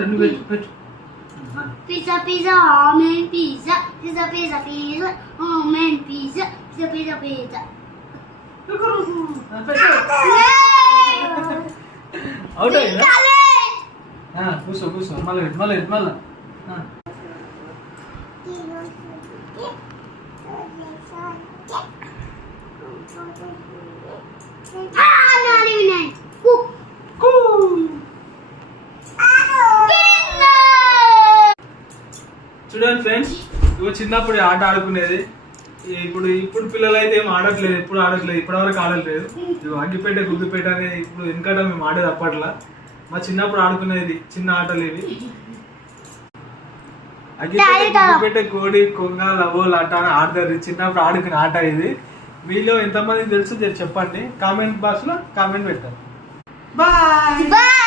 నువ్వు పెట్టు. Pizza, pizza, almond pizza. Pizza, pizza, pizza, almond pizza. Pizza, pizza, pizza. Out అయిందా? కూర్చో మళ్ళీ చూడండి ఫ్రెండ్స్, ఇవి చిన్నప్పుడు ఆట ఆడుకునేది. ఇప్పుడు పిల్లలు అయితే ఏం ఆడట్లేదు, ఇప్పటివరకు ఆడట్లేదు. ఇవి అగ్గిపేట గుగ్గిపేట అనేది ఇప్పుడు వెనకట మేము ఆడేది అప్పట్లా. మా చిన్నప్పుడు ఆడుకునేది చిన్న ఆటలు ఇవి. అగ్గిపేట గుగ్గిపేట కోడి కొంగ లవోల్ ఆట అని ఆడతారు. చిన్నప్పుడు ఆడుకునే ఆట ఇది. మీలో ఎంతమంది తెలుసు చెప్పండి, కామెంట్ బాక్స్ లో కామెంట్ పెట్టండి. బాయ్.